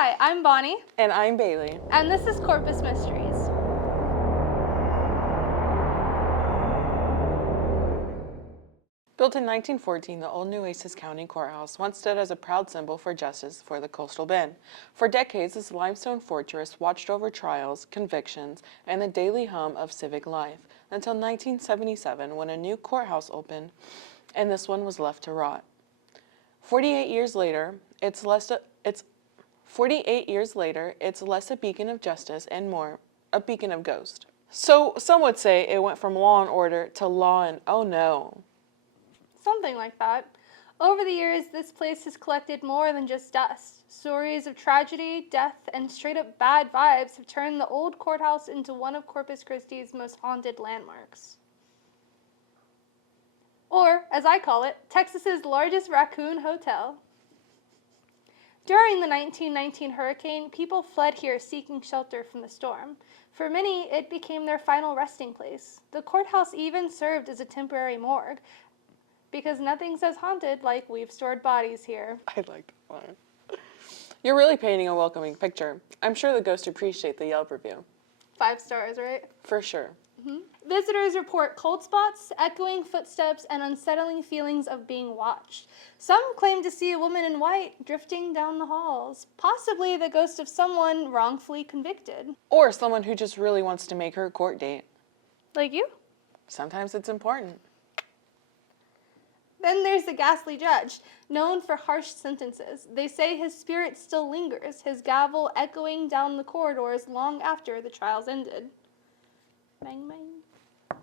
Hi, I'm Bonnie. And I'm Bailey. And this is Corpus Mysteries. Built in 1914, the old Nueces County Courthouse once stood as a proud symbol for justice for the coastal bend. For decades, this limestone fortress watched over trials, convictions, and the daily hum of civic life, until 1977 when a new courthouse opened, and this one was left to rot. 48 years later, it's less a beacon of justice and more a beacon of ghost. So some would say it went from law and order to law and oh no. Something like that. Over the years, this place has collected more than just dust. Stories of tragedy, death, and straight-up bad vibes have turned the old courthouse into one of Corpus Christi's most haunted landmarks. Or, as I call it, Texas's largest raccoon hotel. During the 1919 hurricane, people fled here seeking shelter from the storm. For many, it became their final resting place. The courthouse even served as a temporary morgue, because nothing says haunted like we've stored bodies here. I like that one. You're really painting a welcoming picture. I'm sure the ghosts appreciate the Yelp review. 5 stars, right? For sure. Mm-hmm. Visitors report cold spots, echoing footsteps, and unsettling feelings of being watched. Some claim to see a woman in white drifting down the halls, possibly the ghost of someone wrongfully convicted. Or someone who just really wants to make her a court date. Like you? Sometimes it's important. Then there's the ghastly judge, known for harsh sentences. They say his spirit still lingers, his gavel echoing down the corridors long after the trials ended. Bang, bang.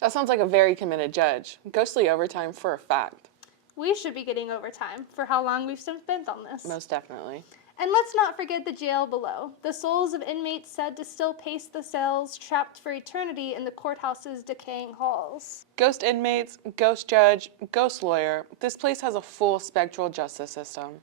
That sounds like a very committed judge. Ghostly overtime for a fact. We should be getting overtime for how long we've spent on this. Most definitely. And let's not forget the jail below. The souls of inmates said to still pace the cells, trapped for eternity in the courthouse's decaying halls. Ghost inmates, ghost judge, ghost lawyer. This place has a full spectral justice system.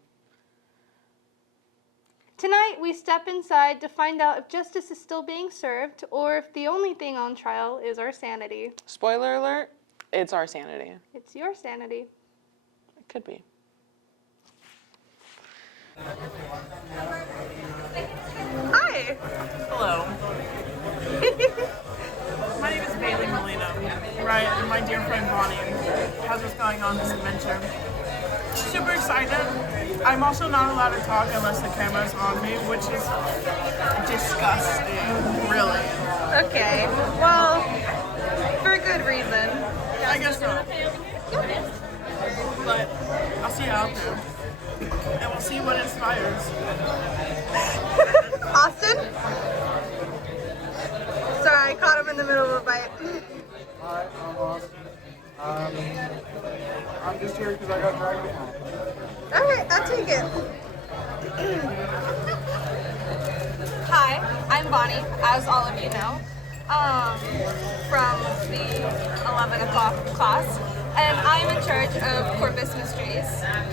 Tonight, we step inside to find out if justice is still being served, or if the only thing on trial is our sanity. Spoiler alert, it's our sanity. It's your sanity. It could be. Hi! Hello. My name is Bailey Molina. Right, and my dear friend Bonnie has us going on this adventure. Super excited. I'm also not allowed to talk unless the camera's on me, which is disgusting, really. Okay, well, for a good reason. I guess so. But I'll see you out there. And we'll see what inspires. Austin? Sorry, I caught him in the middle of a bite. Hi, I'm Austin. I'm just here because I got dragged home. Alright, I'll take it. Hi, I'm Bonnie, as all of you know, from the 11 o'clock class. And I'm in charge of Corpus Mysteries.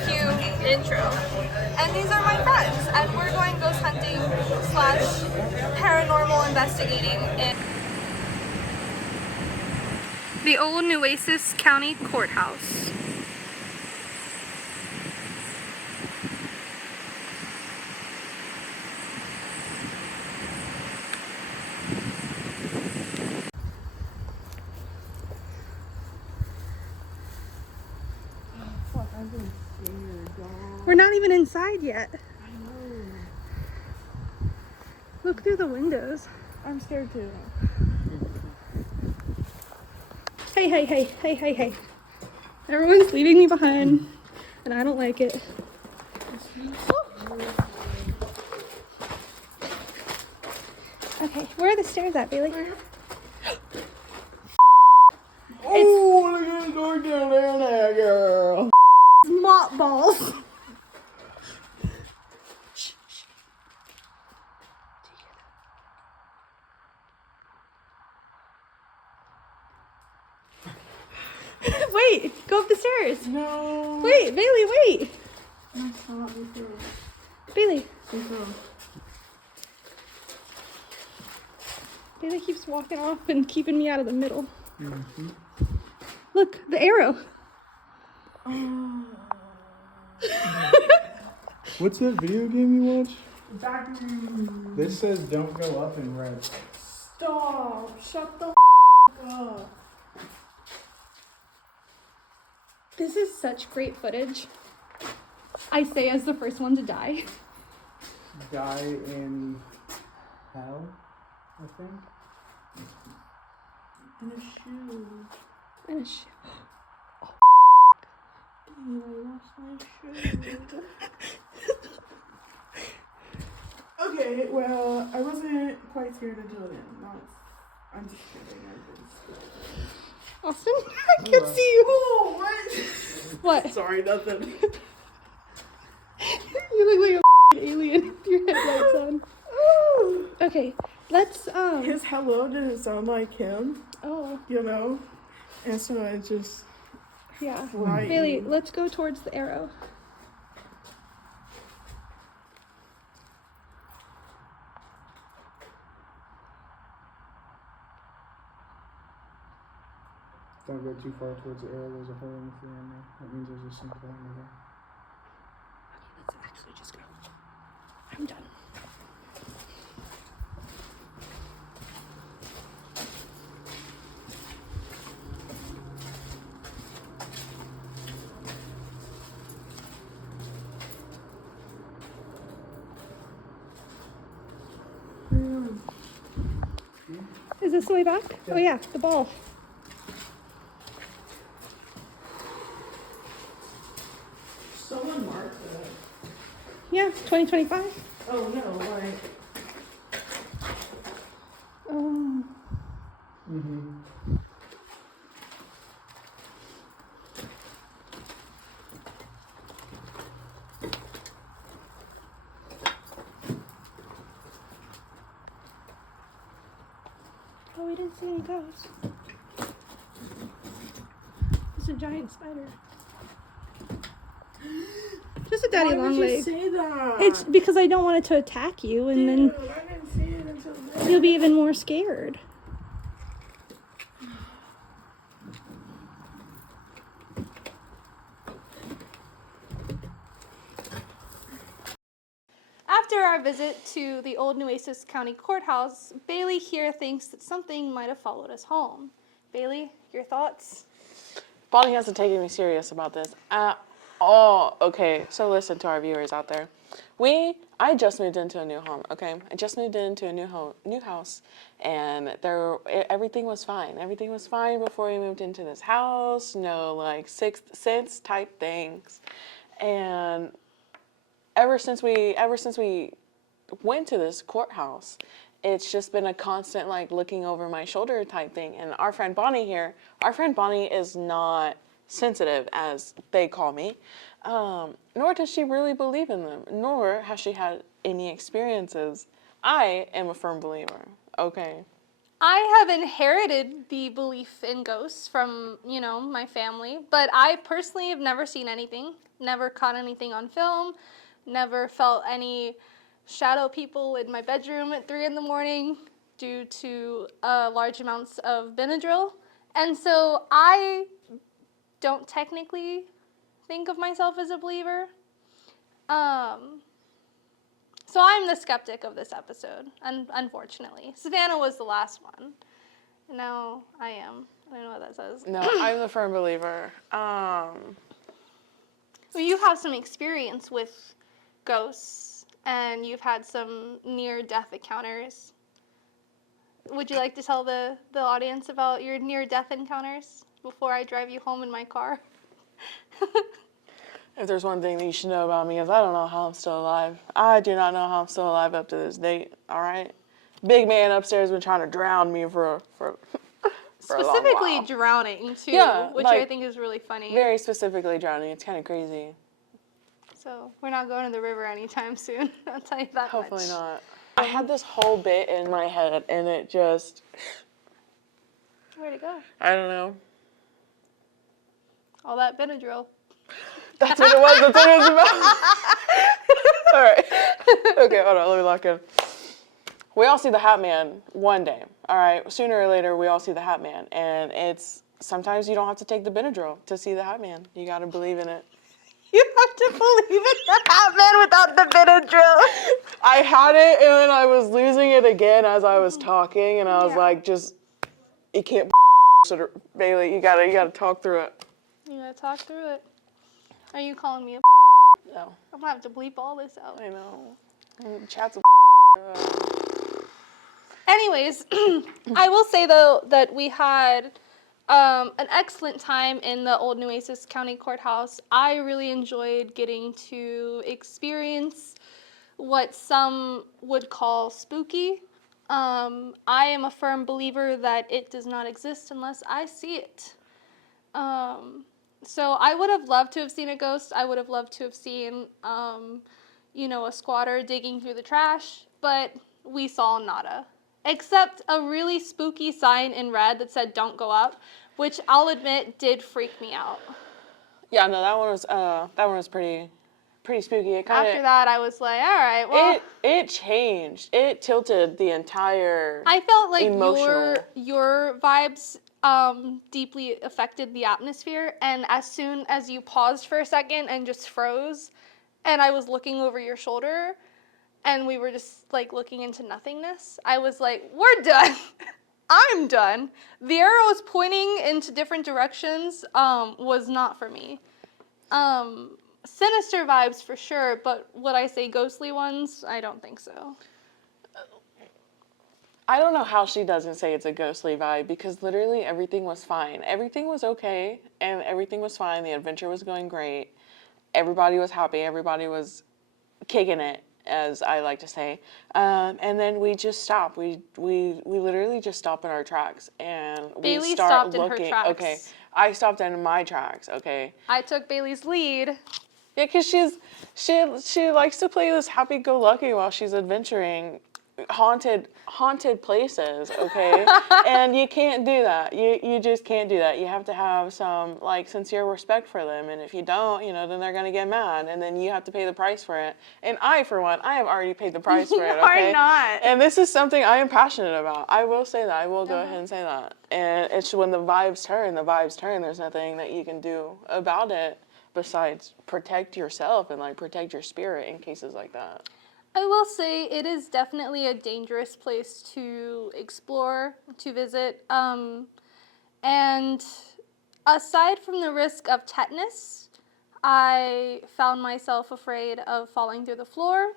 Cue intro. And these are my friends. And we're going ghost hunting / paranormal investigating in the old Nueces County Courthouse. We're not even inside yet. I know. Look through the windows. I'm scared too. Hey. Everyone's leaving me behind, and I don't like it. Okay, where are the stairs at, Bailey? Oh, look at the door down there, girl. Mop balls. Wait, go up the stairs. No. Wait, Bailey, wait. Bailey. Bailey keeps walking off and keeping me out of the middle. Mm-hmm. Look, the arrow. What's that video game you watch? Back. This says don't go up in red. Stop. Shut the up. This is such great footage. I say as the first one to die. Die in hell, I think. In a shoe. And a shoe. Ew, I lost my shoe. Okay, well, I wasn't quite scared until then. I'm just kidding. Austin, I can see you. Oh, what? What? Sorry, nothing. You look like a alien with your headlights on. Okay, let's His hello didn't sound like him, oh you know? And so I just yeah. frightened. Bailey, let's go towards the arrow. Don't go too far towards the arrow. There's a hole in the floor in there. That means there's a sink down there. Let's actually just go. I'm done. Is this the way back? Oh yeah, the ball. Someone marked that. Yeah, 2025. Oh no, like. Mm-hmm. Oh, we didn't see any ghosts. It's a giant spider. Just a daddy Why long would you leg. say that? It's because I don't want it to attack you, and Dude, then I didn't see it until then. you'll be even more scared. After our visit to the old Nueces County Courthouse, Bailey here thinks that something might have followed us home. Bailey, your thoughts? Bonnie hasn't taken me serious about this at all. Okay, so listen to our viewers out there. I just moved into a new home, okay? I just moved into a new house, and everything was fine. Everything was fine before we moved into this house. No, like, sixth sense type things. And ever since we went to this courthouse, it's just been a constant, like, looking over my shoulder type thing. And our friend Bonnie is not sensitive, as they call me, nor does she really believe in them, nor has she had any experiences. I am a firm believer, okay? I have inherited the belief in ghosts from, my family, but I personally have never seen anything, never caught anything on film, never felt any shadow people in my bedroom at 3 a.m. due to large amounts of Benadryl. And so I don't technically think of myself as a believer. So I'm the skeptic of this episode, unfortunately. Savannah was the last one. Now I am. I don't know what that says. No, I'm the firm believer. Well, you have some experience with ghosts, and you've had some near-death encounters. Would you like to tell the audience about your near-death encounters before I drive you home in my car? If there's one thing that you should know about me is I don't know how I'm still alive. I do not know how I'm still alive up to this date, all right? Big man upstairs been trying to drown me for a long Specifically while. drowning, too, Yeah, which like, I think is really funny. Very specifically drowning. It's kind of crazy. So we're not going to the river anytime soon. I'll tell you that Hopefully much. not. I had this whole bit in my head, and it just, Where'd it go? I don't know. All that Benadryl. That's what it was. That's what it was about. All right. Okay, hold on. Let me lock in. We all see the Hat Man one day. All right. Sooner or later, we all see the Hat Man, and sometimes you don't have to take the Benadryl to see the Hat Man. You got to believe in it. You have to believe in the Hat Man without the Benadryl. I had it, and then I was losing it again as I was talking, and I was like, just, you can't Bailey, you gotta talk through it. You gotta talk through it. Are you calling me a No. I'm gonna have to bleep all this out. I know. Chat's a Anyways, I will say though that we had an excellent time in the old Nueces County Courthouse. I really enjoyed getting to experience what some would call spooky. I am a firm believer that it does not exist unless I see it. So I would have loved to have seen a ghost. I would have loved to have seen, a squatter digging through the trash, but we saw nada. Except a really spooky sign in red that said "Don't go up," which I'll admit did freak me out. Yeah, no, that one was pretty spooky. It kinda, After that, I was like, all right, well. It changed. It tilted the entire. I felt like emotional. your vibes deeply affected the atmosphere, and as soon as you paused for a second and just froze, and I was looking over your shoulder, and we were just like looking into nothingness, I was like, we're done. I'm done. The arrows pointing into different directions was not for me. Sinister vibes for sure, but would I say ghostly ones? I don't think so. I don't know how she doesn't say it's a ghostly vibe, because literally everything was fine. Everything was okay, and everything was fine. The adventure was going great. Everybody was happy. Everybody was kicking it, as I like to say. And then we just stopped. We literally just stopped in our tracks, and we Bailey start stopped looking. in her tracks. Okay, I stopped in my tracks. Okay. I took Bailey's lead. Yeah, because she likes to play this happy-go-lucky while she's adventuring haunted places, okay? And you can't do that. You just can't do that. You have to have some, like, sincere respect for them, and if you don't, then they're gonna get mad, and then you have to pay the price for it. And I, for one, I have already paid the price for it, okay? Are not. And this is something I am passionate about. I will say that. I will go ahead and say that. And it's when the vibes turn. There's nothing that you can do about it besides protect yourself and, like, protect your spirit in cases like that. I will say it is definitely a dangerous place to explore, to visit. And aside from the risk of tetanus, I found myself afraid of falling through the floor,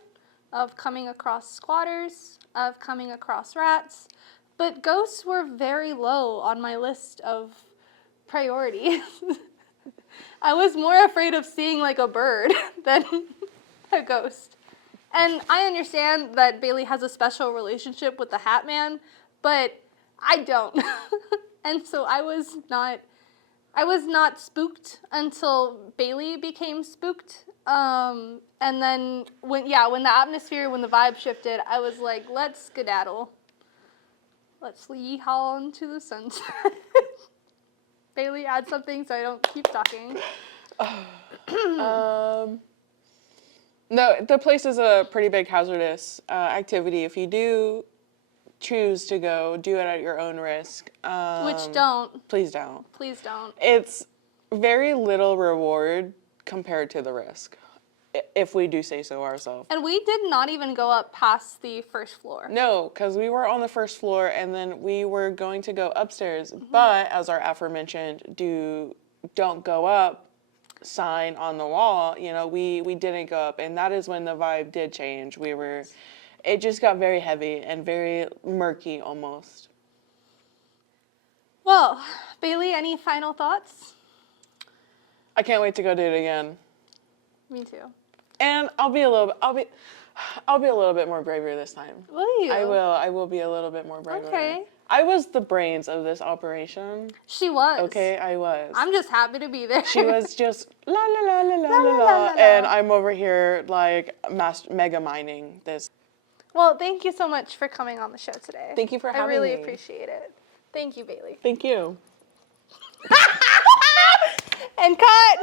of coming across squatters, of coming across rats. But ghosts were very low on my list of priorities. I was more afraid of seeing like a bird than a ghost. And I understand that Bailey has a special relationship with the Hat Man, but I don't. And so I was not spooked until Bailey became spooked. And then when the vibe shifted, I was like, let's skedaddle. Let's yeehaw into the sunset. Bailey, add something so I don't keep talking. No, the place is a pretty big hazardous activity. If you do choose to go, do it at your own risk. Which don't. Please don't. Please don't. It's very little reward compared to the risk, if we do say so ourselves. And we did not even go up past the first floor. No, because we were on the first floor, and then we were going to go upstairs. Mm-hmm. But as our aforementioned, don't go up sign on the wall, we didn't go up, and that is when the vibe did change. It just got very heavy and very murky almost. Well, Bailey, any final thoughts? I can't wait to go do it again. Me too. And I'll be a little bit more braver this time. Will you? I will be a little bit more braver. Okay. I was the brains of this operation. She was. Okay, I was. I'm just happy to be there. She was just la la la la la la la, and I'm over here like mega mining this. Well, thank you so much for coming on the show today. Thank you for having me. I really appreciate it. Thank you, Bailey. Thank you. And cut!